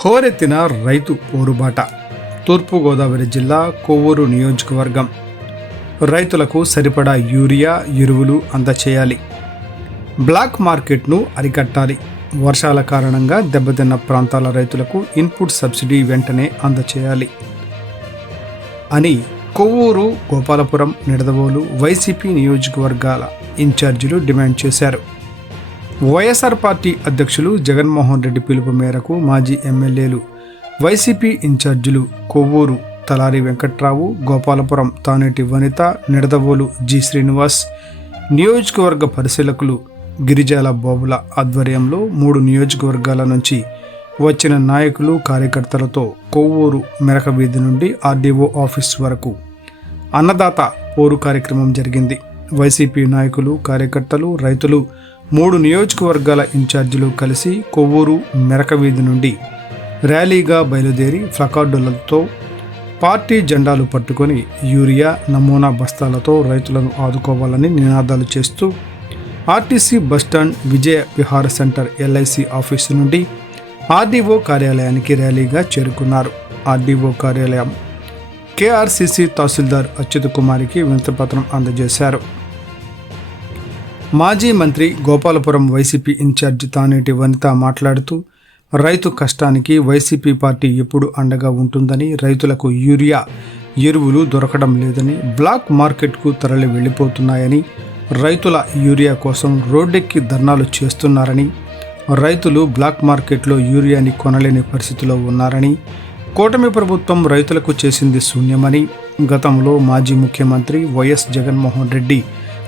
హోరెత్తిన రైతు పోరుబాట తూర్పుగోదావరి జిల్లా కొవ్వూరు నియోజకవర్గం. రైతులకు సరిపడా యూరియా ఎరువులు అందచేయాలి. బ్లాక్ మార్కెట్ను అరికట్టాలి. వర్షాల కారణంగా దెబ్బతిన్న ప్రాంతాల రైతులకు ఇన్పుట్ సబ్సిడీ వెంటనే అందచేయాలి. అని కొవ్వూరు గోపాలపురం నిడదవోలు వైసీపీ నియోజకవర్గాల ఇన్ఛార్జీలు డిమాండ్ చేశారు. వైఎస్ఆర్ పార్టీ అధ్యక్షులు జగన్మోహన్ రెడ్డి పిలుపు మేరకు మాజీ ఎమ్మెల్యేలు వైసీపీ ఇన్ఛార్జీలు కొవ్వూరు తలారి వెంకట్రావు గోపాలపురం తానేటి వనిత నిడదవోలు జి శ్రీనివాస్ నియోజకవర్గ పరిశీలకులు గిరిజాల బాబుల ఆధ్వర్యంలో మూడు నియోజకవర్గాల నుంచి వచ్చిన నాయకులు కార్యకర్తలతో కొవ్వూరు మెరక వీధి నుండి ఆర్డీఓ ఆఫీస్ వరకు అన్నదాత పోరు కార్యక్రమం జరిగింది. వైసీపీ నాయకులు కార్యకర్తలు రైతులు మూడు నియోజకవర్గాల ఇన్ఛార్జీలు కలిసి కొవ్వూరు మెరక వీధి నుండి ర్యాలీగా బయలుదేరి ప్లకార్డులతో పార్టీ జెండాలు పట్టుకొని యూరియా నమూనా బస్తాలతో రైతులను ఆదుకోవాలని నినాదాలు చేస్తూ RTC bus stand Vijaya Vihara centre LIC office నుండి ఆర్డీఓ కార్యాలయానికి ర్యాలీగా చేరుకున్నారు. ఆర్డీఓ కార్యాలయం కేఆర్సీసీ తహసీల్దార్ అచ్యుత్ కుమారికి వినతిపత్రం అందజేశారు. మాజీ మంత్రి గోపాలపురం వైసీపీ ఇన్ఛార్జి తానేటి వనిత మాట్లాడుతూ రైతు కష్టానికి వైసీపీ పార్టీ ఎప్పుడు అండగా ఉంటుందని రైతులకు యూరియా ఎరువులు దొరకడం లేదని బ్లాక్ మార్కెట్కు తరలి వెళ్ళిపోతున్నాయని రైతుల యూరియా కోసం రోడ్డెక్కి ధర్నాలు చేస్తున్నారని రైతులు బ్లాక్ మార్కెట్లో యూరియాని కొనలేని పరిస్థితిలో ఉన్నారని కూటమి ప్రభుత్వం రైతులకు చేసింది శూన్యమని గతంలో మాజీ ముఖ్యమంత్రి వైఎస్ జగన్మోహన్ రెడ్డి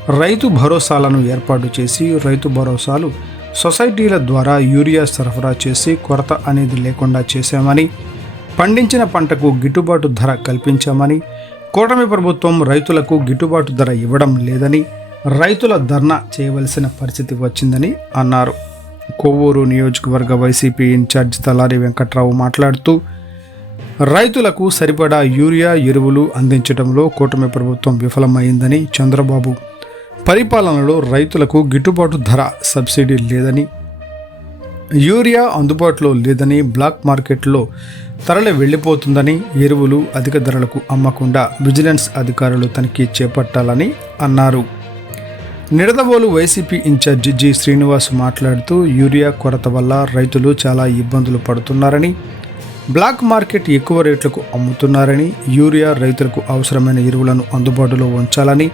రైతు భరోసాలను ఏర్పాటు చేసి రైతు భరోసాలు సొసైటీల ద్వారా యూరియా సరఫరా చేసి కొరత అనేది లేకుండా చేశామని పండించిన పంటకు గిట్టుబాటు ధర కల్పించామని కూటమి ప్రభుత్వం రైతులకు గిట్టుబాటు ధర ఇవ్వడం లేదని రైతుల ధర్నా చేయవలసిన పరిస్థితి వచ్చిందని అన్నారు. కొవ్వూరు నియోజకవర్గ వైసీపీ ఇన్ఛార్జ్ తలారి వెంకట్రావు మాట్లాడుతూ రైతులకు సరిపడా యూరియా ఎరువులు అందించడంలో కూటమి ప్రభుత్వం విఫలమైందని చంద్రబాబు పరిపాలనలో రైతులకు గిట్టుబాటు ధర సబ్సిడీ లేదని యూరియా అందుబాటులో లేదని బ్లాక్ మార్కెట్లో తరలి వెళ్ళిపోతుందని ఎరువులు అధిక ధరలకు అమ్మకుండా విజిలెన్స్ అధికారులు తనిఖీ చేపట్టాలని అన్నారు. నిడదవోలు వైసీపీ ఇన్ఛార్జి జి. శ్రీనివాస్ మాట్లాడుతూ యూరియా కొరత వల్ల రైతులు చాలా ఇబ్బందులు పడుతున్నారని బ్లాక్ మార్కెట్ ఎక్కువ రేట్లకు అమ్ముతున్నారని యూరియా రైతులకు అవసరమైన ఎరువులను అందుబాటులో ఉంచాలని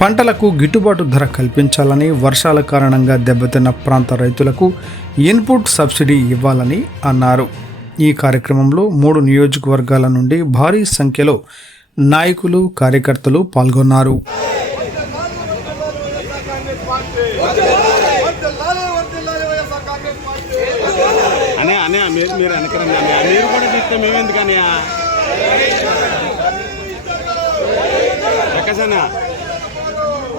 పంటలకు గిట్టుబాటు ధర కల్పించాలని వర్షాల కారణంగా దెబ్బతిన్న ప్రాంత రైతులకు ఇన్పుట్ సబ్సిడీ ఇవ్వాలని అన్నారు. ఈ కార్యక్రమంలో మూడు నియోజకవర్గాల నుండి భారీ సంఖ్యలో నాయకులు కార్యకర్తలు పాల్గొన్నారు. మీరు కూడా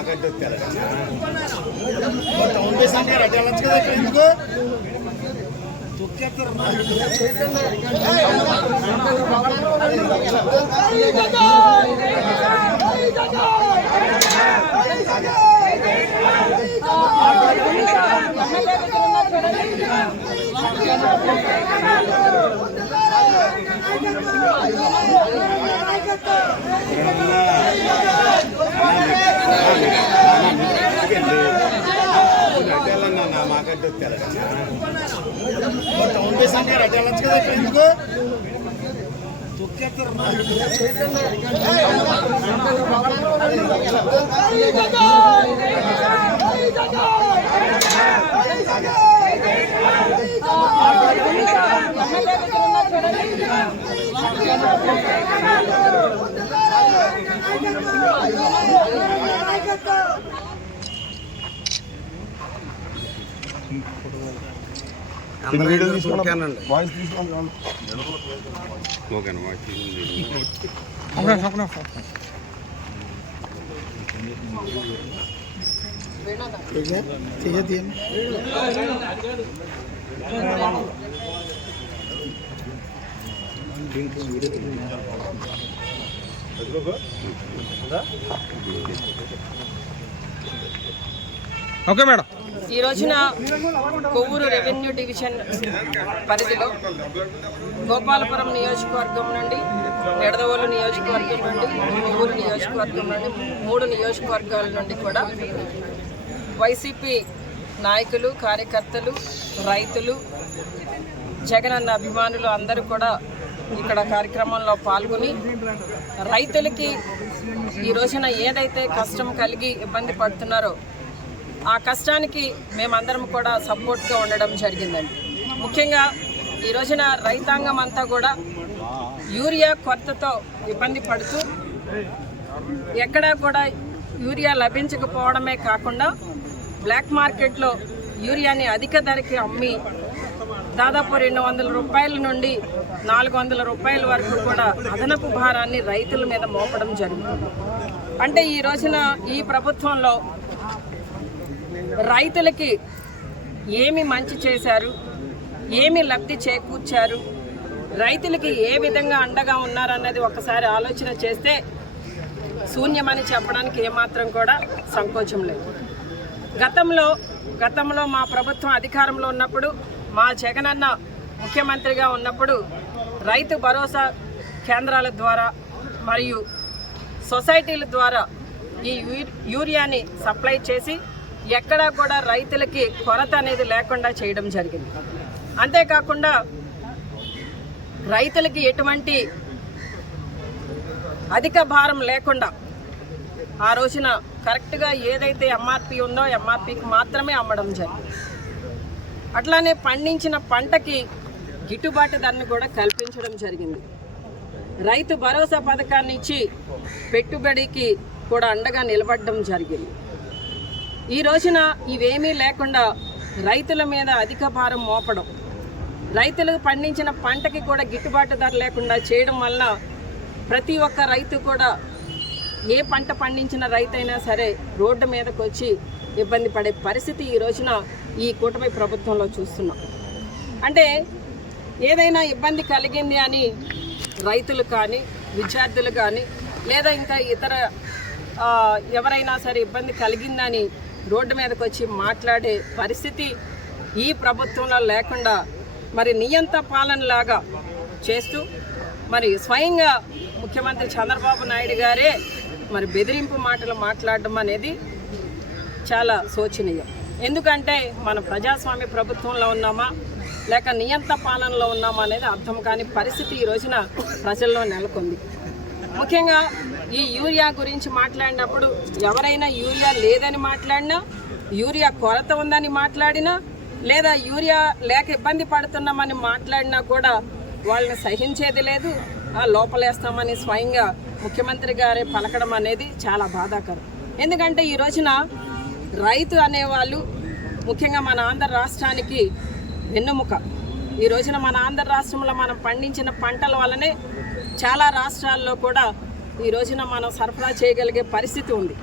ఎక్కసనా టౌన్ బేస్ అంటే కదా ఇక్కడ ఎందుకు? టౌన్ బేస్ అంటే అటు వెళ్ళచ్చు కదా ఇక్కడ ఎందుకు నాయకత్వం! ठीक है ठीक है दिए ఓకే మేడం ఈ రోజున కొవ్వూరు రెవెన్యూ డివిజన్ పరిధిలో గోపాలపురం నియోజకవర్గం నుండి ఎడదవోలు నియోజకవర్గం నుండి కొవ్వూరు నియోజకవర్గం నుండి మూడు నియోజకవర్గాల నుండి కూడా వైసీపీ నాయకులు కార్యకర్తలు రైతులు జగనన్న అభిమానులు అందరూ కూడా ఇక్కడ కార్యక్రమంలో పాల్గొని రైతులకి ఈ రోజున ఏదైతే కష్టం కలిగి ఇబ్బంది పడుతున్నారో ఆ కష్టానికి మేమందరం కూడా సపోర్ట్గా ఉండడం జరిగిందండి. ముఖ్యంగా ఈ రోజున రైతాంగం అంతా కూడా యూరియా కొరతతో ఇబ్బంది పడుతూ ఎక్కడా కూడా యూరియా లభించకపోవడమే కాకుండా బ్లాక్ మార్కెట్లో యూరియాని అధిక ధరకి అమ్మి దాదాపు రెండు వందల రూపాయల నుండి నాలుగు వందల రూపాయల వరకు కూడా అదనపు భారాన్ని రైతుల మీద మోపడం జరుగుతుంది. అంటే ఈ రోజున ఈ ప్రభుత్వంలో రైతులకి ఏమి మంచి చేశారు? ఏమి లబ్ధి చేకూర్చారు? రైతులకి ఏ విధంగా అండగా ఉన్నారన్నది ఒకసారి ఆలోచన చేస్తే శూన్యమని చెప్పడానికి ఏమాత్రం కూడా సంకోచం లేదు. గతంలో గతంలో మా ప్రభుత్వం అధికారంలో ఉన్నప్పుడు మా జగనన్న ముఖ్యమంత్రిగా ఉన్నప్పుడు రైతు భరోసా కేంద్రాల ద్వారా మరియు సొసైటీల ద్వారా ఈ యూ- యూరియాని సప్లై చేసి ఎక్కడా కూడా రైతులకి కొరత అనేది లేకుండా చేయడం జరిగింది. అంతేకాకుండా రైతులకి ఎటువంటి అధిక భారం లేకుండా ఆ రోజున కరెక్ట్గా ఏదైతే ఎంఆర్పి ఉందో ఎంఆర్పికి మాత్రమే అమ్మడం జరిగింది. అట్లానే పండించిన పంటకి గిట్టుబాటు ధరను కూడా కల్పించడం జరిగింది. రైతు భరోసా పథకాన్ని ఇచ్చి పెట్టుబడికి కూడా అండగా నిలబడడం జరిగింది. ఈ రోజున ఇవేమీ లేకుండా రైతుల మీద అధిక భారం మోపడం రైతులకు పండించిన పంటకి కూడా గిట్టుబాటు ధర లేకుండా చేయడం వలన ప్రతి ఒక్క రైతు కూడా ఏ పంట పండించిన రైతైనా సరే రోడ్డు మీదకు వచ్చి ఇబ్బంది పడే పరిస్థితి ఈ రోజున ఈ కూటమి ప్రభుత్వంలో చూస్తున్నాం. అంటే ఏదైనా ఇబ్బంది కలిగింది అని రైతులు కానీ విద్యార్థులు కానీ లేదా ఇంకా ఇతర ఎవరైనా సరే ఇబ్బంది కలిగిందని రోడ్డు మీదకి వచ్చి మాట్లాడే పరిస్థితి ఈ ప్రభుత్వంలో లేకుండా మరి నియంత పాలనలాగా చేస్తూ మరి స్వయంగా ముఖ్యమంత్రి చంద్రబాబు నాయుడు గారే మరి బెదిరింపు మాటలు మాట్లాడడం అనేది చాలా శోచనీయం. ఎందుకంటే మన ప్రజాస్వామ్య ప్రభుత్వంలో ఉన్నామా లేక నియంత పాలనలో ఉన్నామా అనేది అర్థం కాని పరిస్థితి ఈ రోజున ప్రజల్లో నెలకొంది. ముఖ్యంగా ఈ యూరియా గురించి మాట్లాడినప్పుడు ఎవరైనా యూరియా లేదని మాట్లాడినా యూరియా కొరత ఉందని మాట్లాడినా లేదా యూరియా లేక ఇబ్బంది పడుతున్నామని మాట్లాడినా కూడా వాళ్ళని సహించేది లేదు. ఆ లోపలేస్తామని స్వయంగా ముఖ్యమంత్రి గారే పలకడం అనేది చాలా బాధాకరం. ఎందుకంటే ఈ రోజున రైతు అనేవాళ్ళు ముఖ్యంగా మన ఆంధ్ర రాష్ట్రానికి వెన్నుముక. ఈ రోజున మన ఆంధ్ర రాష్ట్రంలో మనం పండించిన పంటల వల్లనే చాలా రాష్ట్రాల్లో కూడా ఈ రోజున మనం సరఫరా చేయగలిగే పరిస్థితి ఉంది.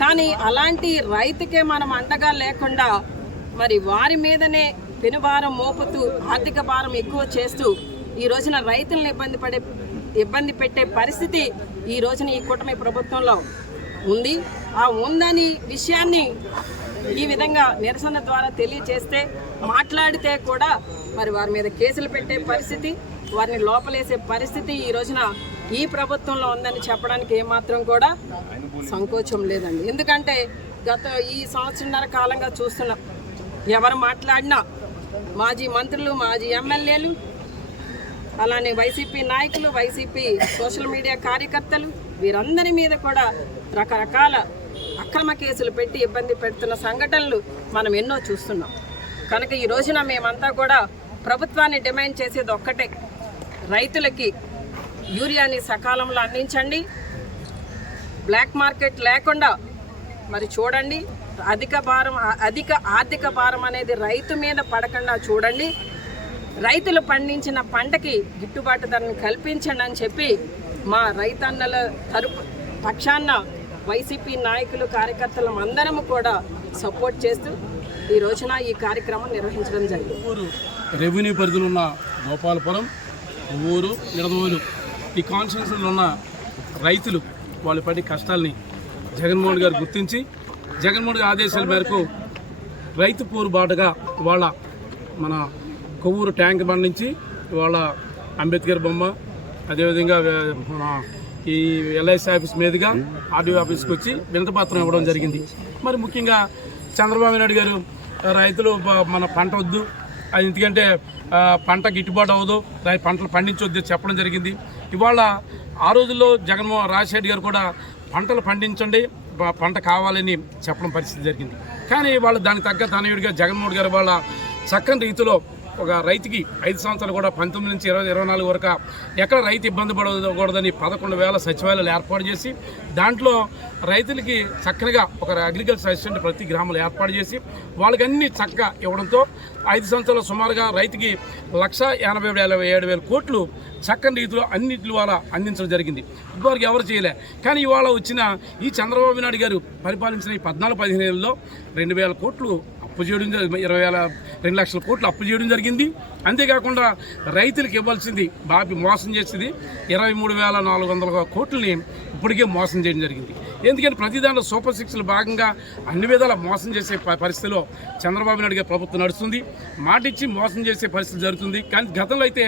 కానీ అలాంటి రైతుకే మనం అండగా లేకుండా మరి వారి మీదనే పెనుభారం మోపుతూ ఆర్థిక భారం ఎక్కువ చేస్తూ ఈ రోజున రైతులను ఇబ్బంది పడే ఇబ్బంది పెట్టే పరిస్థితి ఈ రోజున ఈ కూటమి ప్రభుత్వంలో ఉంది. ఆ ఉందని విషయాన్ని ఈ విధంగా నిరసన ద్వారా తెలియజేస్తే మాట్లాడితే కూడా మరి వారి మీద కేసులు పెట్టే పరిస్థితి వారిని లోపలేసే పరిస్థితి ఈ రోజున ఈ ప్రభుత్వంలో ఉందని చెప్పడానికి ఏమాత్రం కూడా సంకోచం లేదండి. ఎందుకంటే గత ఈ సంవత్సరంన్నర కాలంగా చూస్తున్నాం ఎవరు మాట్లాడినా మాజీ మంత్రులు మాజీ ఎమ్మెల్యేలు అలానే వైసీపీ నాయకులు వైసీపీ సోషల్ మీడియా కార్యకర్తలు వీరందరి మీద కూడా రకరకాల అక్రమ కేసులు పెట్టి ఇబ్బంది పెడుతున్న సంఘటనలు మనం ఎన్నో చూస్తున్నాం. కనుక ఈ రోజున మేమంతా కూడా ప్రభుత్వాన్ని డిమాండ్ చేసేది ఒక్కటే. రైతులకి యూరియాని సకాలంలో అందించండి. బ్లాక్ మార్కెట్ లేకుండా మరి చూడండి. అధిక భారం అధిక ఆర్థిక భారం అనేది రైతు మీద పడకుండా చూడండి. రైతులు పండించిన పంటకి గిట్టుబాటు ధరను కల్పించండి అని చెప్పి మా రైతన్నల తరపు పక్షాన వైసీపీ నాయకులు కార్యకర్తలం అందరము కూడా సపోర్ట్ చేస్తూ ఈ రోజున ఈ కార్యక్రమం నిర్వహించడం జరిగింది. ఊరు రెవెన్యూ పరిధిలో ఉన్న గోపాలపురం ఊరు నిడదవోలు ఈ కాన్స్టిట్యూన్సీలో ఉన్న రైతులు వాళ్ళు పడి కష్టాల్ని జగన్మోహన్ గారు గుర్తించి జగన్మోహన్ గారి ఆదేశాల మేరకు రైతు పోరు బాటగా వాళ్ళ మన కొవ్వూరు ట్యాంక్ బండ్ నుంచి వాళ్ళ అంబేద్కర్ బొమ్మ అదేవిధంగా మన ఈ ఎల్ఐసి ఆఫీస్ మీదుగా ఆర్డీఓ ఆఫీస్కి వచ్చి వినతపత్రం ఇవ్వడం జరిగింది. మరి ముఖ్యంగా చంద్రబాబు నాయుడు గారు రైతులు మన పంట వద్దు అది ఎందుకంటే పంట గిట్టుబాటు అవ్వదు పంటలు పండించొద్దు చెప్పడం జరిగింది. ఇవాళ ఆ రోజుల్లో జగన్మోహన్ రాజశేఖర్ గారు కూడా పంటలు పండించండి పంట కావాలని చెప్పడం పరిస్థితి జరిగింది. కానీ వాళ్ళు దానికి తగ్గ తనయుడిగా జగన్మోహన్ గారు వాళ్ళ చక్కని రీతిలో ఒక రైతుకి ఐదు సంవత్సరాలు కూడా పంతొమ్మిది నుంచి ఇరవై ఇరవై నాలుగు వరకు ఎక్కడ రైతు ఇబ్బంది పడకూడదని పదకొండు వేల సచివాలయాలు ఏర్పాటు చేసి దాంట్లో రైతులకి చక్కగా ఒక అగ్రికల్చర్ అసిస్టెంట్ ప్రతి గ్రామంలో ఏర్పాటు చేసి వాళ్ళకి అన్ని చక్కగా ఇవ్వడంతో ఐదు సంవత్సరాలు సుమారుగా రైతుకి లక్ష ఎనభై వేల ఏడు వేల కోట్లు చక్కని రీతిలో అన్నింటి వల్ల అందించడం జరిగింది. ఇప్పటివరకు ఎవరు చేయలే. కానీ ఇవాళ వచ్చిన ఈ చంద్రబాబు నాయుడు గారు పరిపాలించిన ఈ పద్నాలుగు పదిహేను ఏళ్ళలో రెండు వేల కోట్లు అప్పు చేయడం జరిగింది. ఇరవై వేల రెండు లక్షల కోట్లు అప్పు చేయడం జరిగింది. అంతేకాకుండా రైతులకు ఇవ్వాల్సింది బాబి మోసం చేసింది. ఇరవై మూడు వేల నాలుగు వందల కోట్లని ఇప్పటికే మోసం చేయడం జరిగింది. ఎందుకంటే ప్రతి దాంట్లో సూపర్ సిక్స్లో భాగంగా అన్ని విధాల మోసం చేసే పరిస్థితిలో చంద్రబాబు నాయుడు గారి ప్రభుత్వం నడుస్తుంది. మాట ఇచ్చి మోసం చేసే పరిస్థితి జరుగుతుంది. కానీ గతంలో అయితే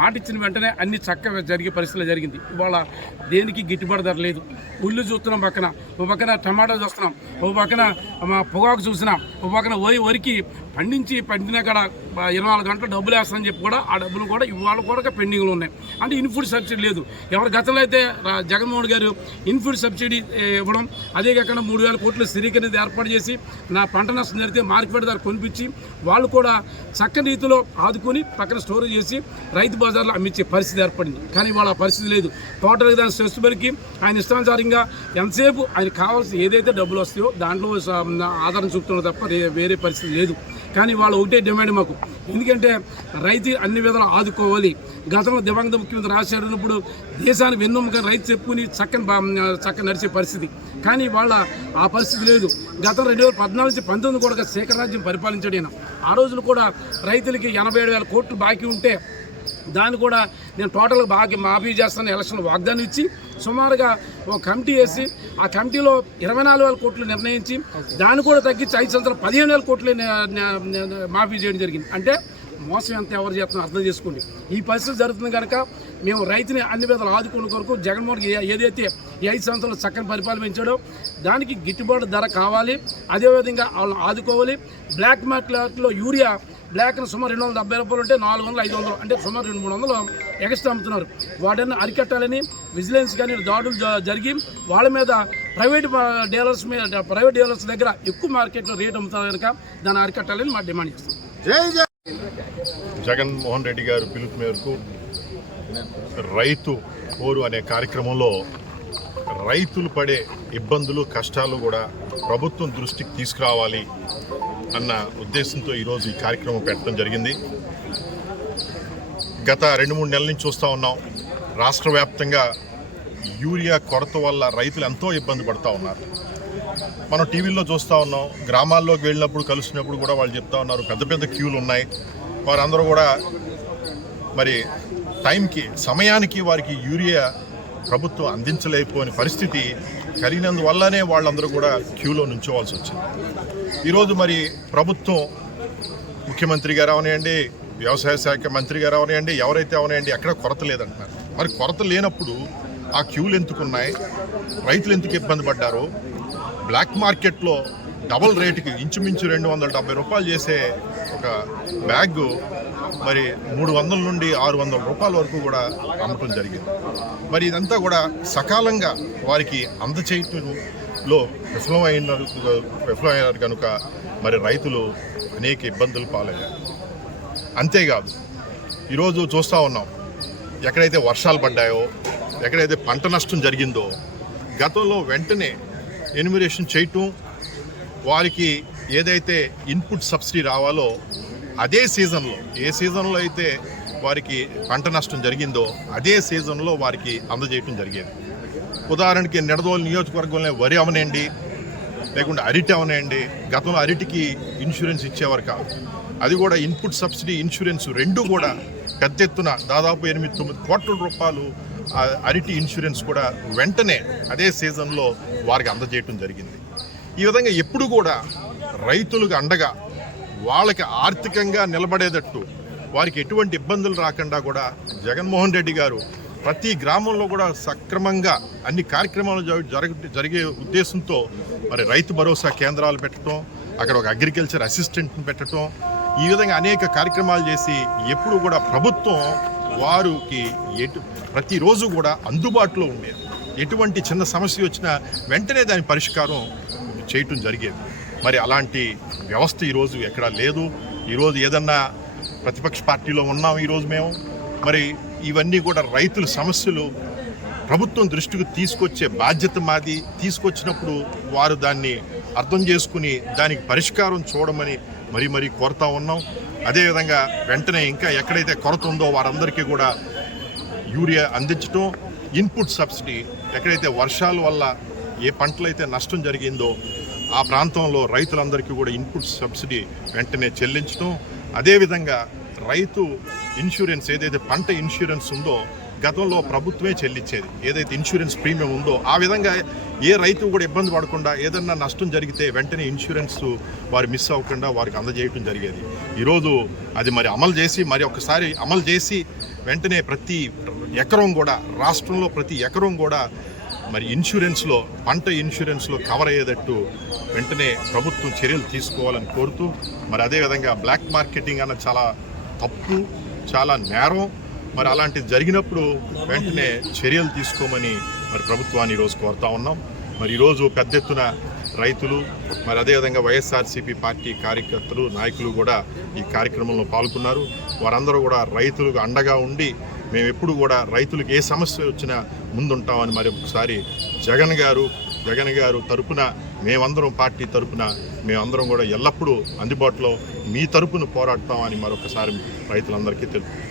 మాట ఇచ్చిన వెంటనే అన్ని చక్కగా జరిగే పరిస్థితులు జరిగింది. ఇవాళ దేనికి గిట్టుబాటు ధర లేదు. ఉల్లు చూస్తున్నాం పక్కన. ఓ పక్కన టమాటా చూస్తున్నాం. ఓ పక్కన మా పొగాకు చూసినాం. ఓ పక్కన వరి వరికి పండించి పండిన కాడ ఇరవై నాలుగు గంటలు డబ్బులు వేస్తానని చెప్పి కూడా ఆ డబ్బులు కూడా ఇవాళ కూడా పెండింగ్లు ఉన్నాయి. అంటే ఇన్ఫుడ్ సబ్సిడీ లేదు. ఎవరి గతంలో అయితే జగన్మోహన్ గారు ఇన్ఫుడ్ సబ్సిడీ ఇవ్వడం అదే కాకుండా మూడు వేల కోట్లు స్థిరీకరణ ఏర్పాటు చేసి నా పంట నష్టం జరిగితే మార్కెట్ ధర కొనిపించి వాళ్ళు కూడా చక్కని రీతిలో ఆదుకొని పక్కన స్టోరేజ్ చేసి రైతు బజార్లో అమ్మించే పరిస్థితి ఏర్పడింది. కానీ వాళ్ళ పరిస్థితి లేదు. టోటల్గా దాని స్ట్రెస్ పెరిగి ఆయన ఇష్టానుసారంగా ఎంతసేపు ఆయన కావాల్సిన ఏదైతే డబ్బులు వస్తాయో దాంట్లో ఆధారం చూపుతున్నారు తప్ప వేరే పరిస్థితి లేదు. కానీ వాళ్ళు ఒకటే డిమాండ్ మాకు. ఎందుకంటే రైతు అన్ని విధాలు ఆదుకోవాలి. గతంలో దివంగత ముఖ్యమంత్రి రాజశేఖర్ ఉన్నప్పుడు దేశానికి వెన్నెముక రైతు చెప్పుకుని చక్కని బా- చక్కని నడిచే పరిస్థితి. కానీ వాళ్ళ ఆ పరిస్థితి లేదు. గతం రెండు వేల పద్నాలుగు నుంచి పంతొమ్మిది కూడా శేఖర రాజ్యం పరిపాలించాడు ఆ రోజులు కూడా రైతులకి ఎనభై ఏడు వేల కోట్లు బాకీ ఉంటే దాన్ని కూడా నేను టోటల్గా బాగా మాఫీ చేస్తాను ఎలక్షన్ వాగ్దానం ఇచ్చి సుమారుగా ఒక కమిటీ వేసి ఆ కమిటీలో ఇరవై నాలుగు వేల కోట్లు నిర్ణయించి దాన్ని కూడా తగ్గించి ఐదు సంవత్సరాలు పదిహేను వేల కోట్లు మాఫీ చేయడం జరిగింది. అంటే మోసం ఎంత ఎవరు చేస్తున్నా అర్థం చేసుకోండి. ఈ పరిస్థితి జరుగుతుంది కనుక మేము రైతుని అన్ని విధాలు ఆదుకున్న కొరకు జగన్మోహన్ ఏదైతే ఈ ఐదు సంవత్సరాలు చక్కని పరిపాలన పెంచాడో దానికి గిట్టుబాటు ధర కావాలి. అదేవిధంగా వాళ్ళని ఆదుకోవాలి. బ్లాక్ మార్కెట్లో యూరియా బ్లాక్ సుమారు రెండు వందల డెబ్బై రూపాయలు ఉంటే నాలుగు వందలు ఐదు వందలు అంటే సుమారు రెండు మూడు వందలు ఎక్స్ట్రా అమ్ముతున్నారు. వాటిని అరికట్టాలని విజిలెన్స్ కానీ దాడులు జ- జరిగి వాళ్ళ మీద ప్రైవేట్ డీలర్స్ మీద ప్రైవేట్ డీలర్స్ దగ్గర ఎక్కువ మార్కెట్లో రేట్ అమ్ముతున్నారు కనుక దాన్ని అరికట్టాలని మా డిమాండ్ జై జగన్మోహన్ రెడ్డి గారు పిలుపు మేరకు రైతు పోరు అనే కార్యక్రమంలో రైతులు పడే ఇబ్బందులు కష్టాలు కూడా ప్రభుత్వం దృష్టికి తీసుకురావాలి. అన్న ఉద్దేశంతో ఈరోజు ఈ కార్యక్రమం పెట్టడం జరిగింది. గత రెండు మూడు నెలల నుంచి చూస్తూ ఉన్నాం. రాష్ట్ర వ్యాప్తంగా యూరియా కొరత వల్ల రైతులు ఎంతో ఇబ్బంది పడుతూ ఉన్నారు. మనం టీవీల్లో చూస్తూ ఉన్నాం. గ్రామాల్లోకి వెళ్ళినప్పుడు కలిసినప్పుడు కూడా వాళ్ళు చెప్తా ఉన్నారు. పెద్ద పెద్ద క్యూలు ఉన్నాయి. వారందరూ కూడా మరి టైంకి సమయానికి వారికి యూరియా ప్రభుత్వం అందించలేకపోయిన పరిస్థితి కలిగినందువల్లనే వాళ్ళందరూ కూడా క్యూలో నుంచోవాల్సి వచ్చింది. ఈరోజు మరి ప్రభుత్వం ముఖ్యమంత్రి గారు అవనివ్వండి వ్యవసాయ శాఖ మంత్రి గారు అవనివ్వండి ఎవరైతే అవనివ్వండి ఎక్కడ కొరత లేదంటున్నారు. మరి కొరత లేనప్పుడు ఆ క్యూలు ఎందుకు ఉన్నాయి రైతులు ఎందుకు ఇబ్బంది పడ్డారు? బ్లాక్ మార్కెట్లో డబుల్ రేటుకి ఇంచుమించు రెండు వందల డెబ్బై రూపాయలు చేసే ఒక బ్యాగ్ మరి మూడు వందల నుండి ఆరు వందల రూపాయల వరకు కూడా అమ్మటం జరిగింది. మరి ఇదంతా కూడా సకాలంగా వారికి అందచేయటంలో విఫలం అయినారు కనుక మరి రైతులు అనేక ఇబ్బందులు పాలయ్యారు. అంతేకాదు ఈరోజు చూస్తూ ఉన్నాం ఎక్కడైతే వర్షాలు పడ్డాయో ఎక్కడైతే పంట నష్టం జరిగిందో గతంలో వెంటనే ఎన్యూమరేషన్ చేయటం వారికి ఏదైతే ఇన్పుట్ సబ్సిడీ రావాలో అదే సీజన్లో ఏ సీజన్లో అయితే వారికి పంట నష్టం జరిగిందో అదే సీజన్లో వారికి అందజేయటం జరిగేది. ఉదాహరణకి నిడదోలు నియోజకవర్గంలో వరి అవనండి లేకుంటే అరిటి అవనండి గతంలో అరిటికి ఇన్సూరెన్స్ ఇచ్చేవారు కాదు. అది కూడా ఇన్పుట్ సబ్సిడీ ఇన్సూరెన్స్ రెండు కూడా పెద్ద ఎత్తున దాదాపు ఎనిమిది తొమ్మిది కోట్ల రూపాయలు అరిటి ఇన్సూరెన్స్ కూడా వెంటనే అదే సీజన్లో వారికి అందజేయటం జరిగింది. ఈ విధంగా ఎప్పుడు కూడా రైతులకు అండగా వాళ్ళకి ఆర్థికంగా నిలబడేటట్టు వారికి ఎటువంటి ఇబ్బందులు రాకుండా కూడా జగన్మోహన్ రెడ్డి గారు ప్రతి గ్రామంలో కూడా సక్రమంగా అన్ని కార్యక్రమాలు జరగ జరిగే ఉద్దేశంతో మరి రైతు భరోసా కేంద్రాలు పెట్టడం అక్కడ ఒక అగ్రికల్చర్ అసిస్టెంట్ని పెట్టడం ఈ విధంగా అనేక కార్యక్రమాలు చేసి ఎప్పుడు కూడా ప్రభుత్వం వారికి ఎటు ప్రతిరోజు కూడా అందుబాటులో ఉండేది ఎటువంటి చిన్న సమస్య వచ్చినా వెంటనే దాని పరిష్కారం చేయటం జరిగేది. మరి అలాంటి వ్యవస్థ ఈరోజు ఎక్కడా లేదు. ఈరోజు ఏదన్నా ప్రతిపక్ష పార్టీలో ఉన్నాం ఈరోజు మేము. మరి ఇవన్నీ కూడా రైతుల సమస్యలు. ప్రభుత్వం దృష్టికి తీసుకొచ్చే బాధ్యత మాది. తీసుకొచ్చినప్పుడు వారు దాన్ని అర్థం చేసుకుని దానికి పరిష్కారం చూడమని మరీ మరీ కోరుతా ఉన్నాం. అదేవిధంగా వెంటనే ఇంకా ఎక్కడైతే కొరత ఉందో వారందరికీ కూడా యూరియా అందించడం ఇన్పుట్ సబ్సిడీ ఎక్కడైతే వర్షాల వల్ల ఏ పంటలైతే నష్టం జరిగిందో ఆ ప్రాంతంలో రైతులందరికీ కూడా ఇన్పుట్ సబ్సిడీ వెంటనే చెల్లించడం అదేవిధంగా రైతు ఇన్సూరెన్స్ ఏదైతే పంట ఇన్సూరెన్స్ ఉందో గతంలో ప్రభుత్వమే చెల్లించేది. ఏదైతే ఇన్సూరెన్స్ ప్రీమియం ఉందో ఆ విధంగా ఏ రైతు కూడా ఇబ్బంది పడకుండా ఏదన్నా నష్టం జరిగితే వెంటనే ఇన్సూరెన్స్ వారు మిస్ అవ్వకుండా వారికి అందజేయటం జరిగేది. ఈరోజు అది మరి అమలు చేసి మరి ఒకసారి అమలు చేసి వెంటనే ప్రతి ఎకరం కూడా రాష్ట్రంలో ప్రతి ఎకరం కూడా మరి ఇన్సూరెన్స్లో పంట ఇన్సూరెన్స్లో కవర్ అయ్యేటట్టు వెంటనే ప్రభుత్వం చర్యలు తీసుకోవాలని కోరుతూ మరి అదేవిధంగా బ్లాక్ మార్కెటింగ్ అన్న చాలా తప్పు చాలా నేరం. మరి అలాంటిది జరిగినప్పుడు వెంటనే చర్యలు తీసుకోమని మరి ప్రభుత్వాన్ని ఈరోజు కోరుతా ఉన్నాం. మరి ఈరోజు పెద్ద ఎత్తున రైతులు మరి అదేవిధంగా వైఎస్ఆర్సీపీ పార్టీ కార్యకర్తలు నాయకులు కూడా ఈ కార్యక్రమంలో పాల్గొన్నారు. వారందరూ కూడా రైతులకు అండగా ఉండి మేము ఎప్పుడు కూడా రైతులకు ఏ సమస్య వచ్చినా ముందుంటామని మరి ఒకసారి జగన్ గారు జగన్ గారు తరపున మేమందరం పార్టీ తరపున మేమందరం కూడా ఎల్లప్పుడూ అందుబాటులో మీ తరపున పోరాడతామని మరొకసారి రైతులందరికీ తెలుపు